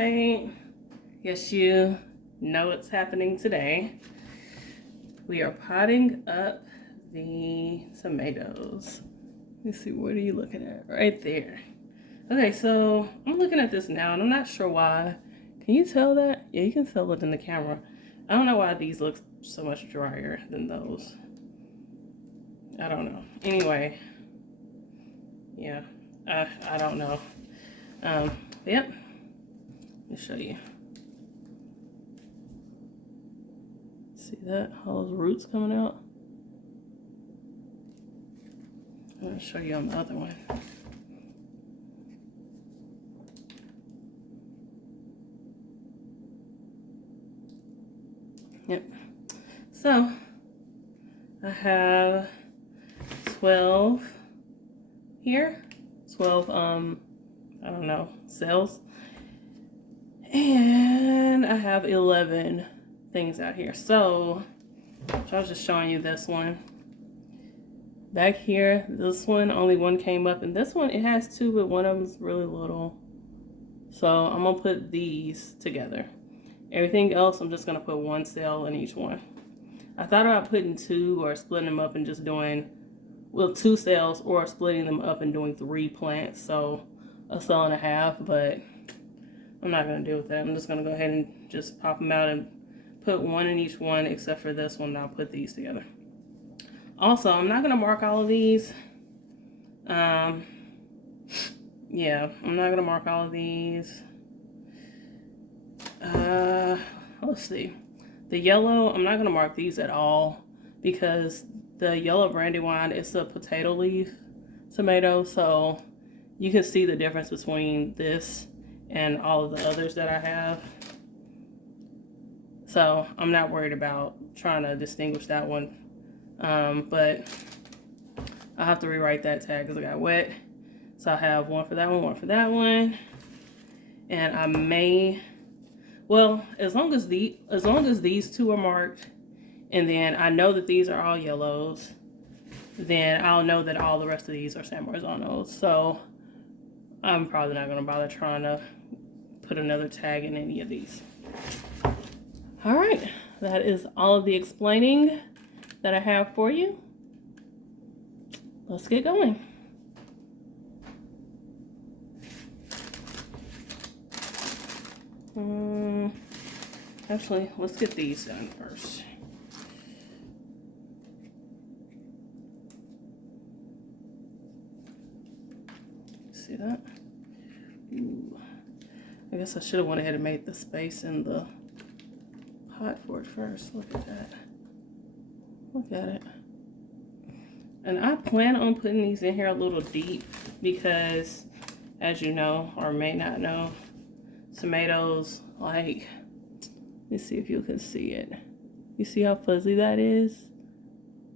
right. Yes, you know what's happening today. We are potting up the tomatoes. Let me see, what are you looking at? Right there. Okay, so I'm looking at this now, and I'm not sure why. Can you tell that? Yeah, you can tell it in the camera. I don't know why these look so much drier than those. I don't know. Anyway, yeah, I don't know. Yep. Let me show you. See that? All those roots coming out? I'm going to show you on the other one. Yep. So, I have 12 here. 12, I don't know, cells. And I have 11 things out here. So I was just showing you this one. Back here, this one, only one came up. And this one, it has two, but one of them's really little. So I'm going to put these together. Everything else, I'm just going to put one cell in each one. I thought about putting two or splitting them up and just doing, well, 2 cells or splitting them up and doing 3 plants. So a cell and a half, but I'm not going to deal with that. I'm just going to go ahead and just pop them out and put one in each one, except for this one. I'll put these together. Also, I'm not going to mark all of these. Yeah, I'm not going to mark all of these. Let's see. The yellow, I'm not going to mark these at all because the yellow Brandywine is a potato leaf tomato, so you can see the difference between this and all of the others that I have. So I'm not worried about trying to distinguish that one. But I'll have to rewrite that tag because I got wet. So I have one for that one for that one. And I may, well, as long as these two are marked, and then I know that these are all yellows, then I'll know that all the rest of these are San Marzanos. So I'm probably not going to bother trying to put another tag in any of these. All right, that is all of the explaining that I have for you. Let's get going. Actually, let's get these done first. See that? Ooh. I guess I should have went ahead and made the space in the pot for it first. Look at that. Look at it. And I plan on putting these in here a little deep because, as you know, or may not know, tomatoes, like, let me see if you can see it. You see how fuzzy that is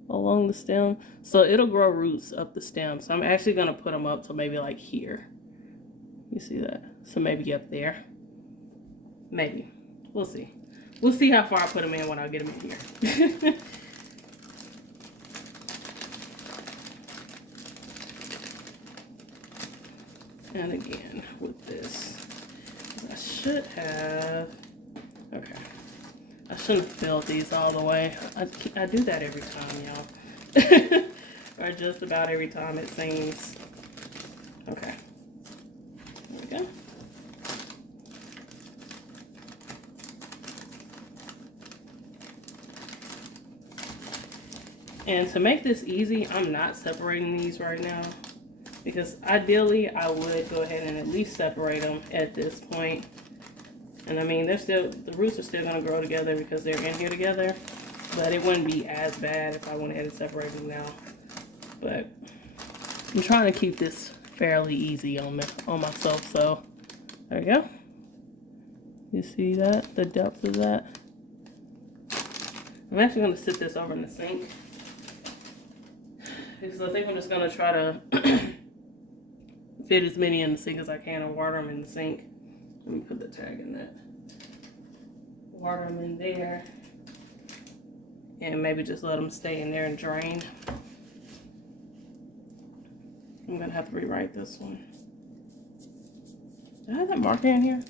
along the stem? So it'll grow roots up the stem. So I'm actually going to put them up to maybe like here. You see that? So maybe up there. Maybe. We'll see. We'll see how far I put them in when I get them in here. And again, with this, I should have, okay. I shouldn't have filled these all the way. I do that every time, y'all. Or just about every time, it seems. Okay. There we go. And to make this easy, I'm not separating these right now. Because ideally, I would go ahead and at least separate them at this point. And I mean, the roots are still going to grow together because they're in here together. But it wouldn't be as bad if I went ahead and separated them now. But I'm trying to keep this fairly easy on myself. So there we go. You see that? The depth of that? I'm actually going to sit this over in the sink. Because I think I'm just going to try to fit as many in the sink as I can and water them in the sink. Let me put the tag in that. Water them in there. And maybe just let them stay in there and drain. I'm going to have to rewrite this one. Did I have that marker in here?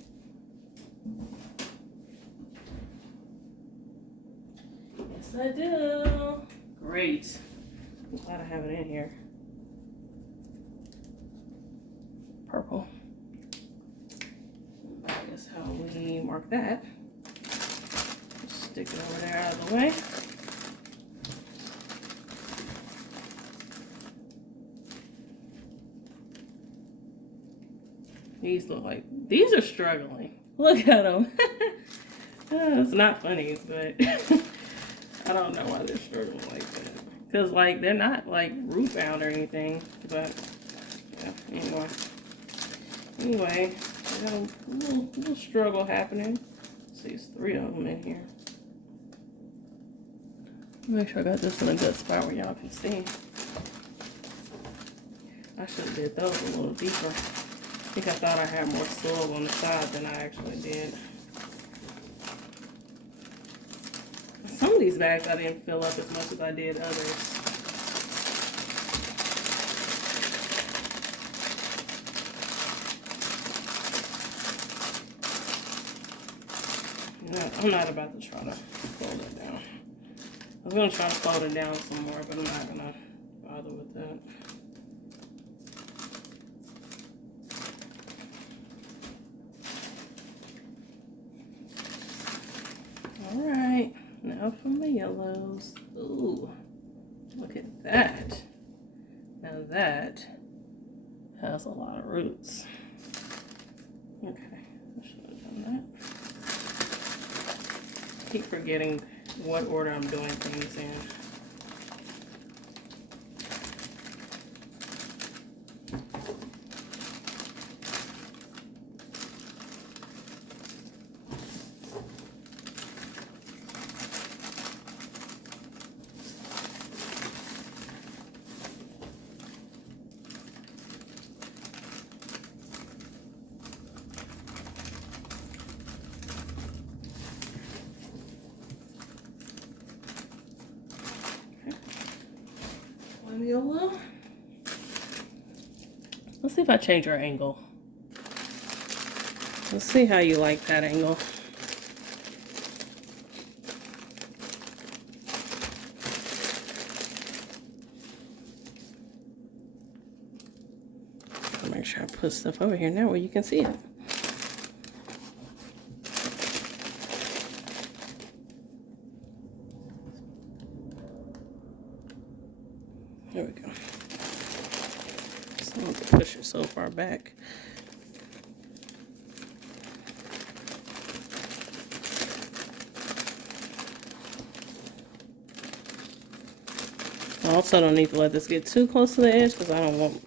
Yes, I do. Great. I'm glad I have it in here. Purple. That is how we mark that. Just stick it over there out of the way. These look like, these are struggling. Look at them. It's not funny, but I don't know why they're struggling like that. Because, like, they're not, like, root bound or anything. But, yeah, anyway. Anyway, I got a little struggle happening. Let's see, there's 3 of them in here. Make sure I got this in a good spot where y'all can see. I should have did those a little deeper. I think I thought I had more soil on the side than I actually did. Some of these bags I didn't fill up as much as I did others. I'm not about to try to fold it down. I was going to try to fold it down some more, but I'm not going to bother with that. Alright, now from the yellows. Ooh, look at that. Now that has a lot of roots. Okay, I should have done that. I keep forgetting what order I'm doing things in. Yellow. Let's see if I change our angle. Let's see how you like that angle. I'll make sure I put stuff over here now where you can see it. There we go. So I have to push it so far back. I also don't need to let this get too close to the edge because I don't want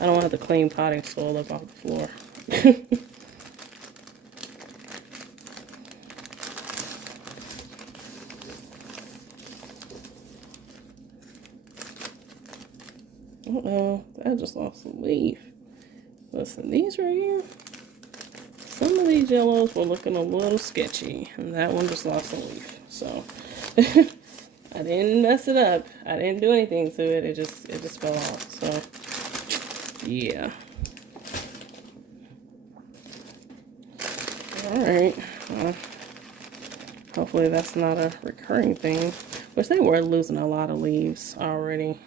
to have the clean potting soil up off the floor. Uh-oh, I just lost a leaf. Listen, these right here, some of these yellows were looking a little sketchy, and that one just lost a leaf. So I didn't mess it up. I didn't do anything to it. It just fell off. So yeah. All right. Hopefully that's not a recurring thing. Which they were losing a lot of leaves already.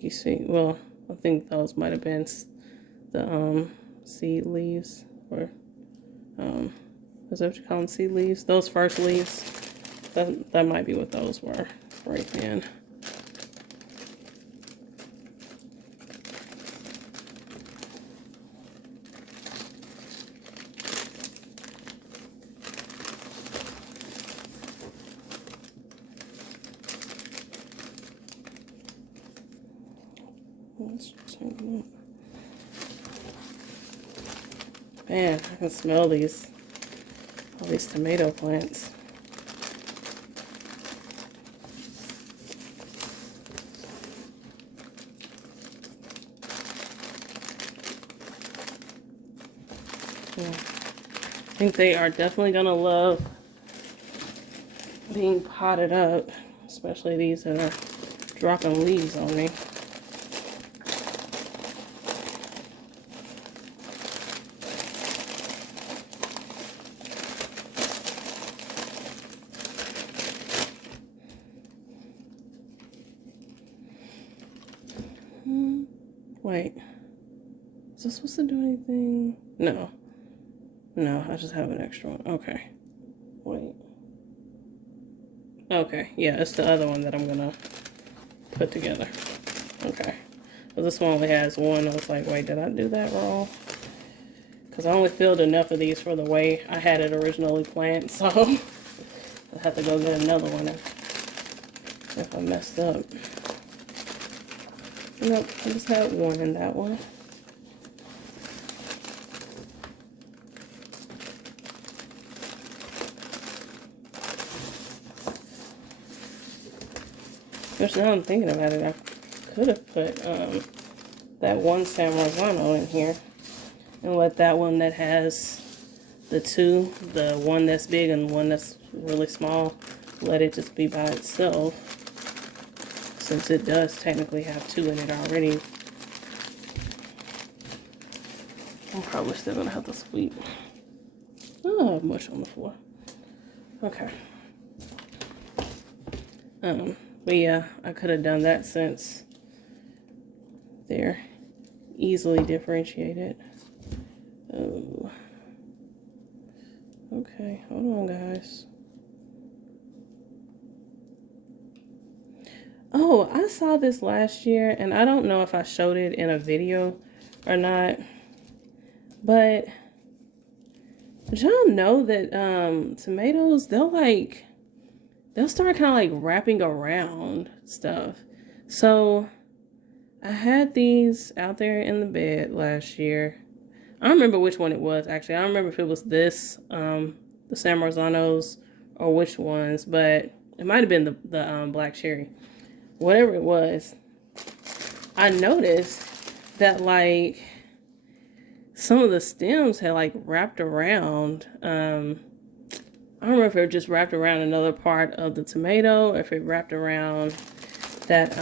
You see, well, I think those might have been the seed leaves, or is that what you call them, seed leaves? Those first leaves, that might be what those were right then. Man, I can smell all these tomato plants. Yeah. I think they are definitely gonna love being potted up, especially these that are dropping leaves on me. Wait. Is this supposed to do anything? No. No, I just have an extra one. Okay. Wait. Okay, yeah, it's the other one that I'm gonna put together. Okay. Well, this one only has one. I was like, wait, did I do that wrong? Because I only filled enough of these for the way I had it originally planned, so I have to go get another one if I messed up. Nope, I just had one in that one. Which now I'm thinking about it, I could have put that one San Marzano in here and let that one that has the two, the one that's big and one that's really small, let it just be by itself, since it does technically have two in it already. I'm probably still gonna have to sweep. Oh, I have mush on the floor. Okay. But yeah, I could have done that since they're easily differentiated. Oh. Okay, hold on, guys. Oh, I saw this last year, and I don't know if I showed it in a video or not, but did y'all know that tomatoes, they'll start kind of like wrapping around stuff. So I had these out there in the bed last year. I don't remember which one it was, actually. I don't remember if it was this, the San Marzanos, or which ones, but it might have been the black cherry. Whatever it was, I noticed that like some of the stems had like wrapped around, I don't remember if it just wrapped around another part of the tomato, or if it wrapped around that,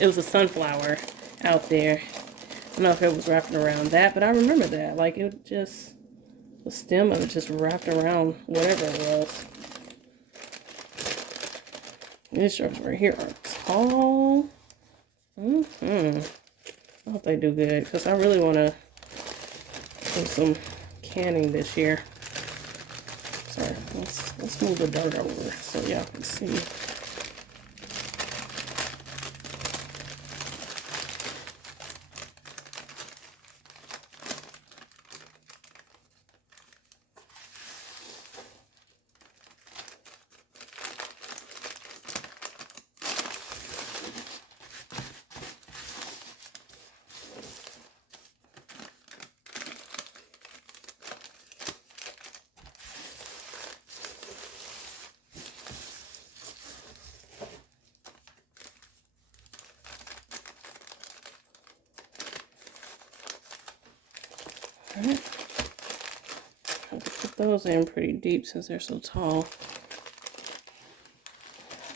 it was a sunflower out there. I don't know if it was wrapping around that, but I remember that. Like, it just, the stem of it just wrapped around whatever it was. These shrubs right here are tall. I hope they do good, because I really want to do some canning this year. Sorry, let's move the dirt over so y'all can see. Alright. I have to put those in pretty deep since they're so tall.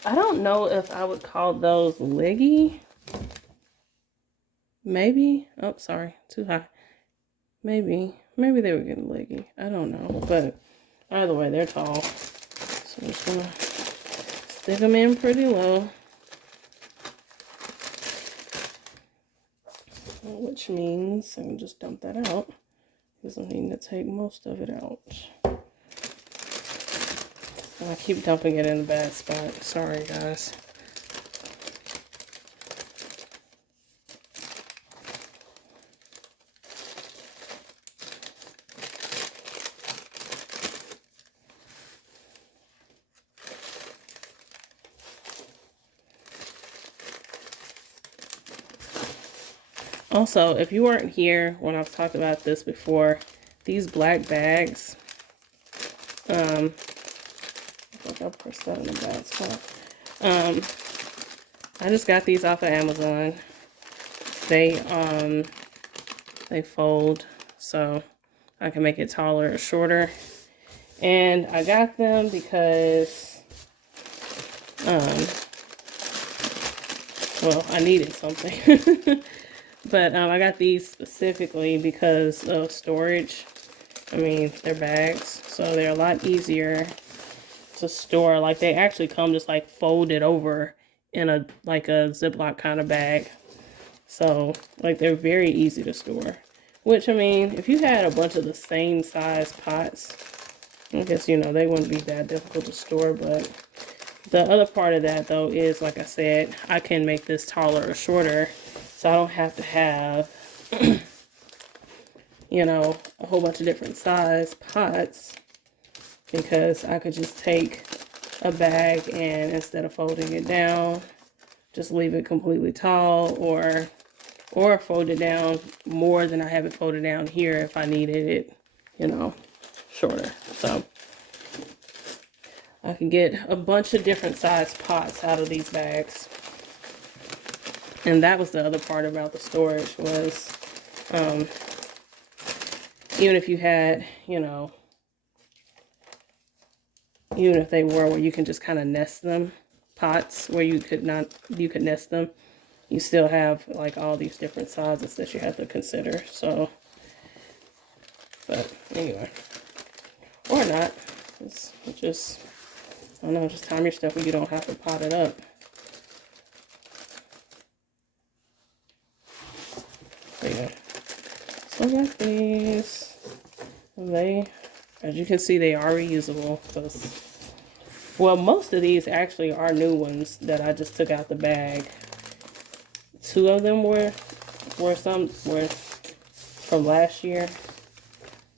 I don't know if I would call those leggy. Maybe. Oh, sorry. Too high. Maybe they were getting leggy. I don't know. But either way, they're tall. So I'm just gonna stick them in pretty low. Which means I can just dump that out, because I need to take most of it out. And I keep dumping it in a bad spot. Sorry, guys. Also, if you weren't here when I've talked about this before, these black bags, I think I pressed that in a bad spot. I just got these off of Amazon. They fold, so I can make it taller or shorter. And I got them because, well, I needed something. But I got these specifically because of storage. I mean, they're bags, so they're a lot easier to store. Like, they actually come just like folded over in a like a Ziploc kind of bag. So, like, they're very easy to store. Which, I mean, if you had a bunch of the same size pots, I guess, you know, they wouldn't be that difficult to store. But the other part of that, though, is, like I said, I can make this taller or shorter. So I don't have to have, you know, a whole bunch of different size pots. Because I could just take a bag and instead of folding it down, just leave it completely tall, or fold it down more than I have it folded down here if I needed it, you know, shorter. So I can get a bunch of different size pots out of these bags. And that was the other part about the storage was, even if you had, you know, even if they were where you can just kind of nest them, pots where you could nest them, you still have like all these different sizes that you have to consider. So, but anyway, or not, it's just, I don't know, just time your stuff when you don't have to pot it up. There you go. So I got these. They, as you can see, they are reusable. Because, well, most of these actually are new ones that I just took out the bag. 2 of them were from last year.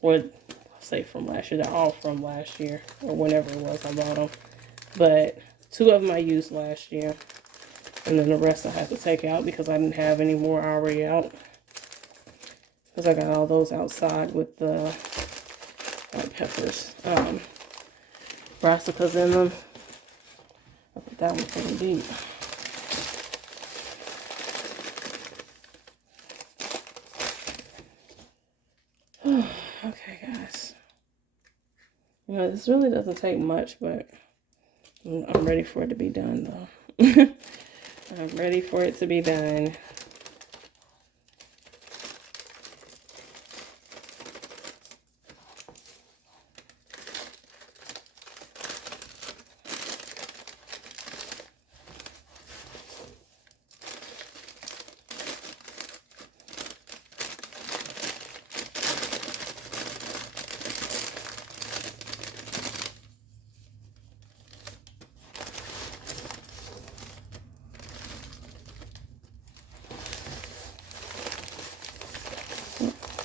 Or say from last year. They're all from last year or whenever it was I bought them. But 2 of them I used last year, and then the rest I had to take out because I didn't have any more already out. Because I got all those outside with the peppers, brassicas in them. I put that one pretty deep. Okay, guys. You know, this really doesn't take much, but I'm ready for it to be done, though. I'm ready for it to be done.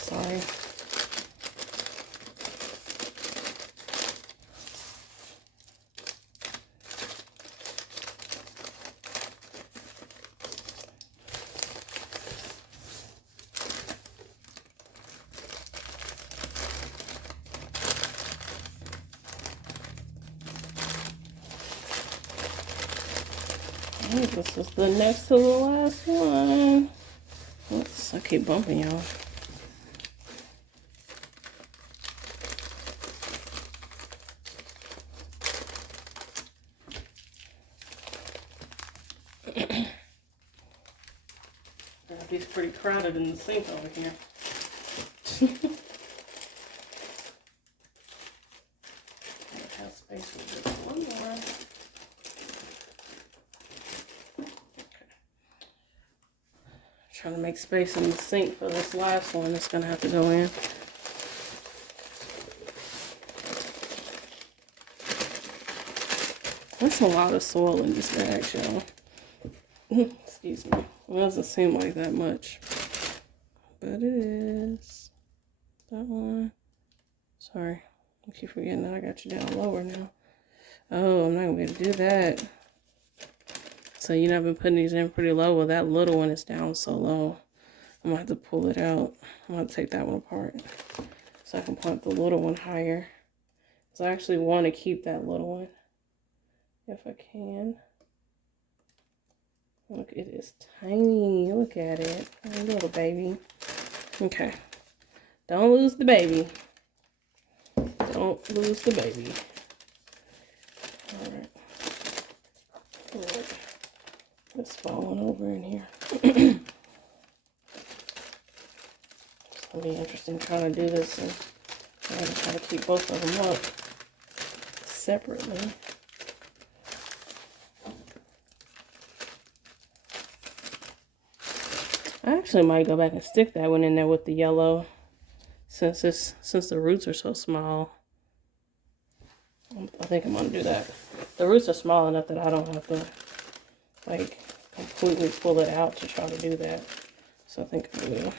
Sorry. Okay, this is the next to the last one. Oops, I keep bumping y'all. He's pretty crowded in the sink over here. I have space for just one more. Okay. Trying to make space in the sink for this last one. It's gonna have to go in. That's a lot of soil in this bag, y'all. Excuse me. It doesn't seem like that much, but it is. That one. Sorry. I keep forgetting that I got you down lower now. Oh, I'm not going to be able to do that. So, you know, I've been putting these in pretty low. Well, that little one is down so low. I'm going to have to pull it out. I'm going to take that one apart so I can put the little one higher. So I actually want to keep that little one if I can. Look, it is tiny. Look at it. Oh, little baby. Okay. Don't lose the baby. Don't lose the baby. Alright. Look. It's falling over in here. It's going to be interesting trying to do this. And I'm going to try to keep both of them up separately. actually might go back and stick that one in there with the yellow, since the roots are so small. I think I'm gonna do that. The roots are small enough that I don't have to like completely pull it out to try to do that. So I think I will.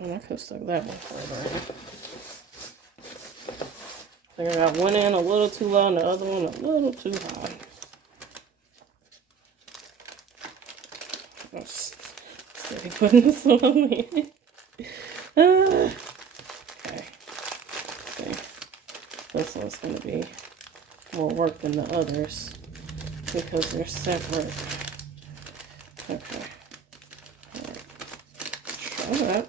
And I could have stuck that one further in. I think I got one in a little too low and the other one a little too high. I'm steady putting this one in. Okay. See. This one's going to be more work than the others because they're separate. Okay. Alright. Try that.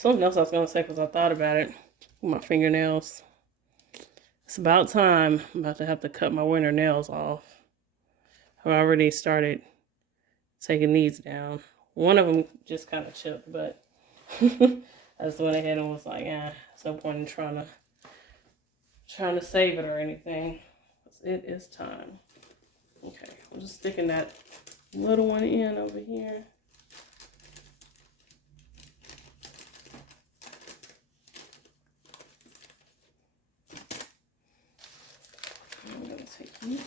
Something else I was going to say because I thought about it with my fingernails. It's about time. I'm about to have to cut my winter nails off. I've already started taking these down. One of them just kind of chipped, but I just went ahead and was like, there's no point in trying to save it or anything. It is time. Okay, I'm just sticking that little one in over here. I'm going to take you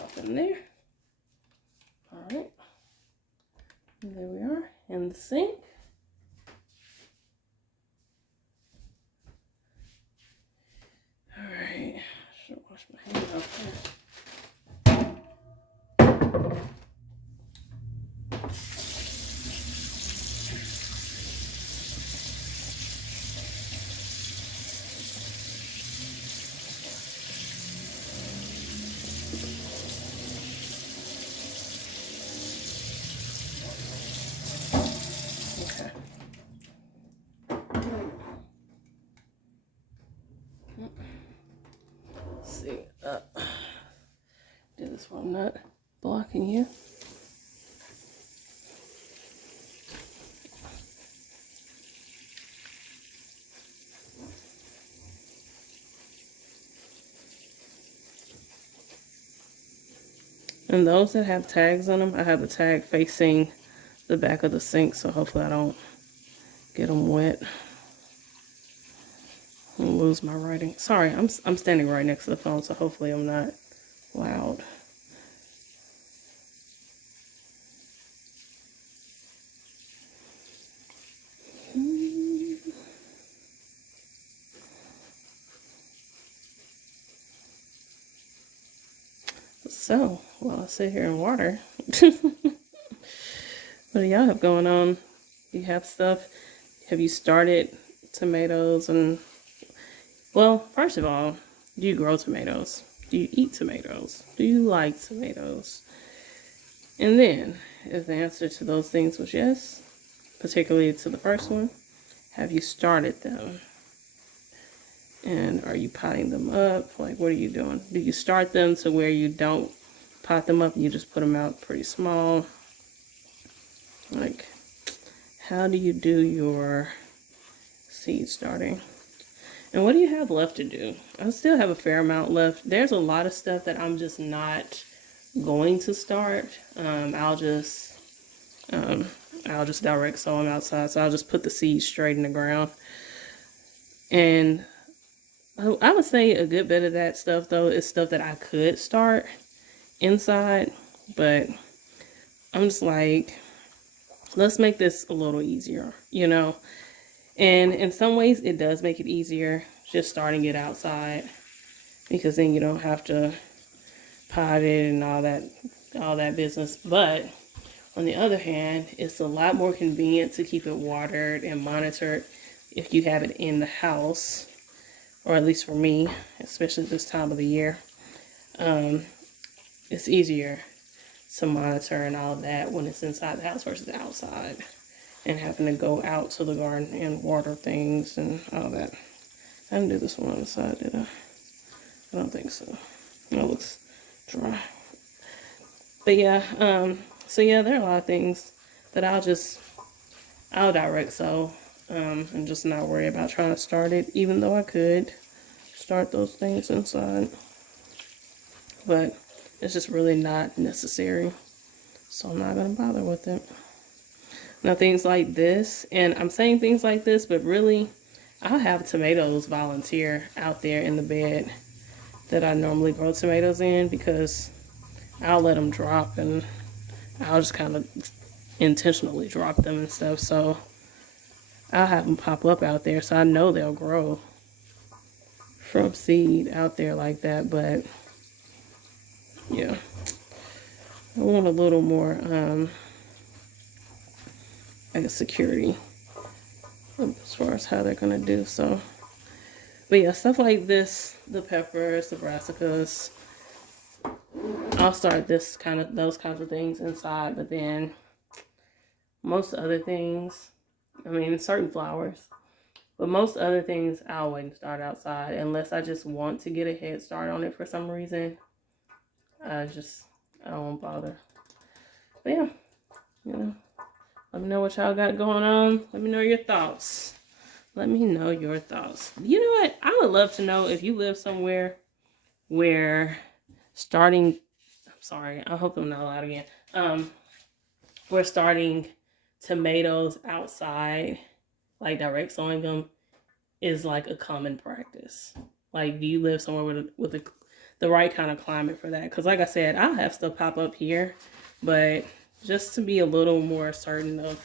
off in there. All right. And there we are in the sink. All right. Should wash my hands off first. See, do this while I'm not blocking you. And those that have tags on them, I have the tag facing the back of the sink, so hopefully I don't get them wet. I'll lose my writing. Sorry, I'm standing right next to the phone, so hopefully I'm not loud. So, while I sit here and water, what do y'all have going on? You have stuff? Have you started tomatoes? And, well, first of all, do you grow tomatoes? Do you eat tomatoes? Do you like tomatoes? And then, if the answer to those things was yes, particularly to the first one, have you started them? And are you potting them up? Like, what are you doing? Do you start them to where you don't pot them up and you just put them out pretty small? Like, how do you do your seed starting? And what do you have left to do? I still have a fair amount left. There's a lot of stuff that I'm just not going to start. I'll just direct sow them outside. So I'll just put the seeds straight in the ground. And I would say a good bit of that stuff, though, is stuff that I could start inside. But I'm just like, let's make this a little easier, you know? And in some ways, it does make it easier just starting it outside. Because then you don't have to pot it and all that business. But On the other hand, it's a lot more convenient to keep it watered and monitored if you have it in the house, or at least for me, especially this time of the year. It's easier to monitor and all that when it's inside the house versus outside, and having to go out to the garden and water things and all that. I didn't do this one on the side, did I? I don't think so. It looks dry. But yeah, so yeah, there are a lot of things that I'll direct sow, and just not worry about trying to start it, even though I could start those things inside. But it's just really not necessary. So I'm not going to bother with it. Now things like this, and I'm saying things like this, but really I'll have tomatoes volunteer out there in the bed that I normally grow tomatoes in, because I'll let them drop and I'll just kind of intentionally drop them and stuff. So I'll have them pop up out there, so I know they'll grow from seed out there like that. But yeah, I want a little more I guess security as far as how they're gonna do. So, but yeah, stuff like this, the peppers, the brassicas, I'll start those kinds of things inside. But then most other things, I mean certain flowers, but most other things I'll wait and start outside, unless I just want to get a head start on it for some reason. I won't bother. But yeah, you know, let me know what y'all got going on. Let me know your thoughts. Let me know your thoughts. You know what? I would love to know if you live somewhere where starting, I'm sorry, I hope I'm not loud again. We're starting tomatoes outside, like direct sowing them, is like a common practice. Like, do you live somewhere with the right kind of climate for that? Because like I said, I'll have stuff pop up here, but just to be a little more certain of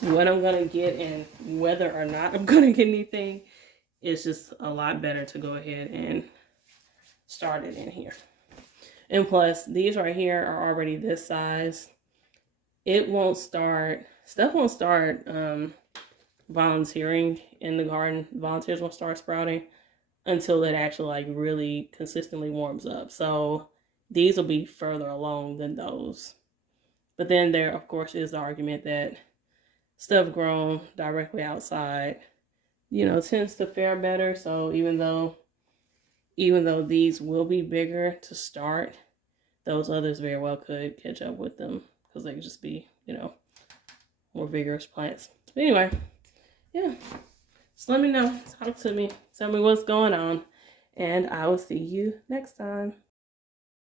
what I'm going to get and whether or not I'm going to get anything, it's just a lot better to go ahead and start it in here. And plus, these right here are already this size. Stuff won't start volunteering in the garden. Volunteers won't start sprouting until it actually like really consistently warms up. So these will be further along than those. But then there, of course, is the argument that stuff grown directly outside, tends to fare better. So even though these will be bigger to start, those others very well could catch up with them, because they could just be, more vigorous plants. But anyway, yeah. Just let me know. Talk to me. Tell me what's going on. And I will see you next time.